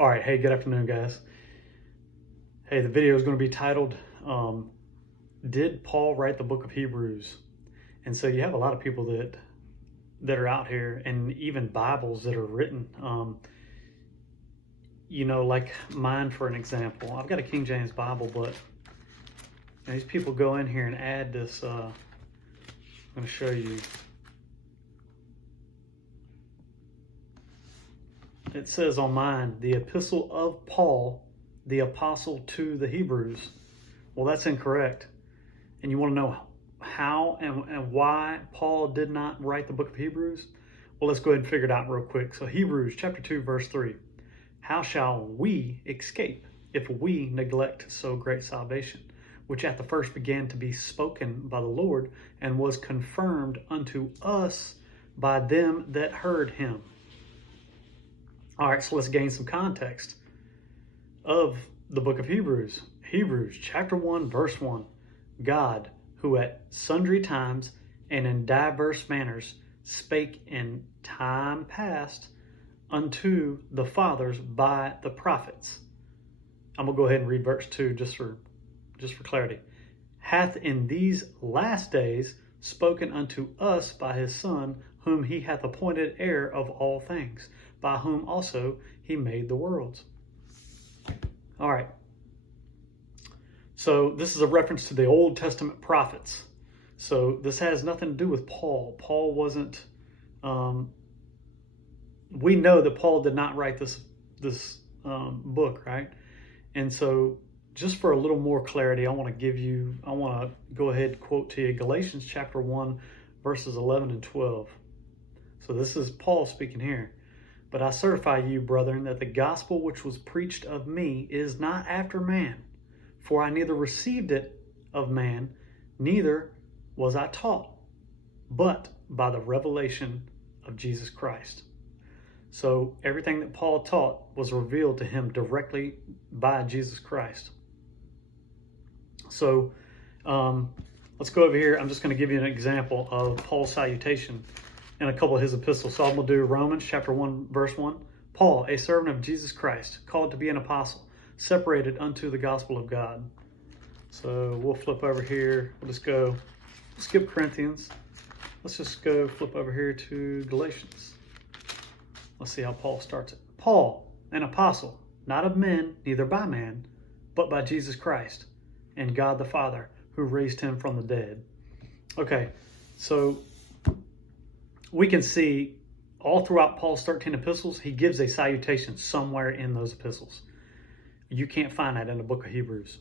All right, hey, good afternoon, guys. Hey, the video is going to be titled, Did Paul Write the Book of Hebrews? And so you have a lot of people that are out here, and even Bibles that are written, like mine, for an example. I've got a King James Bible, but these people go in here and add this, I'm going to show you. It says on mine, the epistle of Paul, the apostle to the Hebrews. Well, that's incorrect. And you want to know how and why Paul did not write the book of Hebrews? Well, let's go ahead and figure it out real quick. So Hebrews chapter 2, verse 3. How shall we escape if we neglect so great salvation, which at the first began to be spoken by the Lord and was confirmed unto us by them that heard him? All right, so let's gain some context of the book of Hebrews. Hebrews chapter 1, verse 1. God, who at sundry times and in diverse manners spake in time past unto the fathers by the prophets. I'm going to go ahead and read verse 2 just for clarity. Hath in these last days spoken unto us by his Son, whom he hath appointed heir of all things, by whom also he made the worlds. All right. So this is a reference to the Old Testament prophets. So this has nothing to do with Paul. Paul wasn't, we know that Paul did not write this book, right? And so just for a little more clarity, I want to go ahead and quote to you Galatians chapter 1, verses 11 and 12. So this is Paul speaking here. But I certify you, brethren, that the gospel which was preached of me is not after man. For I neither received it of man, neither was I taught, but by the revelation of Jesus Christ. So everything that Paul taught was revealed to him directly by Jesus Christ. So let's go over here. I'm just going to give you an example of Paul's salutation in a couple of his epistles. So I'm going to do Romans chapter 1, verse 1. Paul, a servant of Jesus Christ, called to be an apostle, separated unto the gospel of God. So we'll flip over here. We'll just go, skip Corinthians. Let's just go flip over here to Galatians. Let's see how Paul starts it. Paul, an apostle, not of men, neither by man, but by Jesus Christ and God the Father, who raised him from the dead. Okay, so we can see all throughout Paul's 13 epistles, he gives a salutation somewhere in those epistles. You can't find that in the book of Hebrews.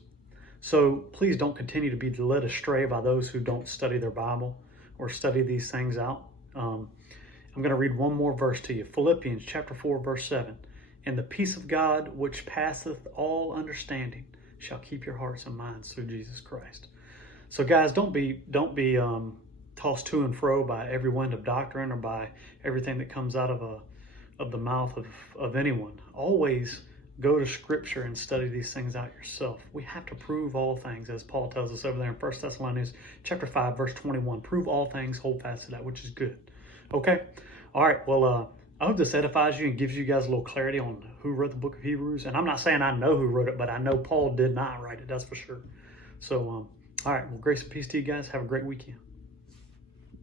So please don't continue to be led astray by those who don't study their Bible or study these things out. I'm going to read one more verse to you. Philippians chapter 4, verse 7. And the peace of God, which passeth all understanding, shall keep your hearts and minds through Jesus Christ. So guys, don't be tossed to and fro by every wind of doctrine or by everything that comes out of the mouth of anyone. Always go to Scripture and study these things out yourself. We have to prove all things, as Paul tells us over there in 1 Thessalonians chapter 5, verse 21. Prove all things, hold fast to that which is good. Okay? All right, well, I hope this edifies you and gives you guys a little clarity on who wrote the book of Hebrews. And I'm not saying I know who wrote it, but I know Paul did not write it, that's for sure. So, all right, well, grace and peace to you guys. Have a great weekend.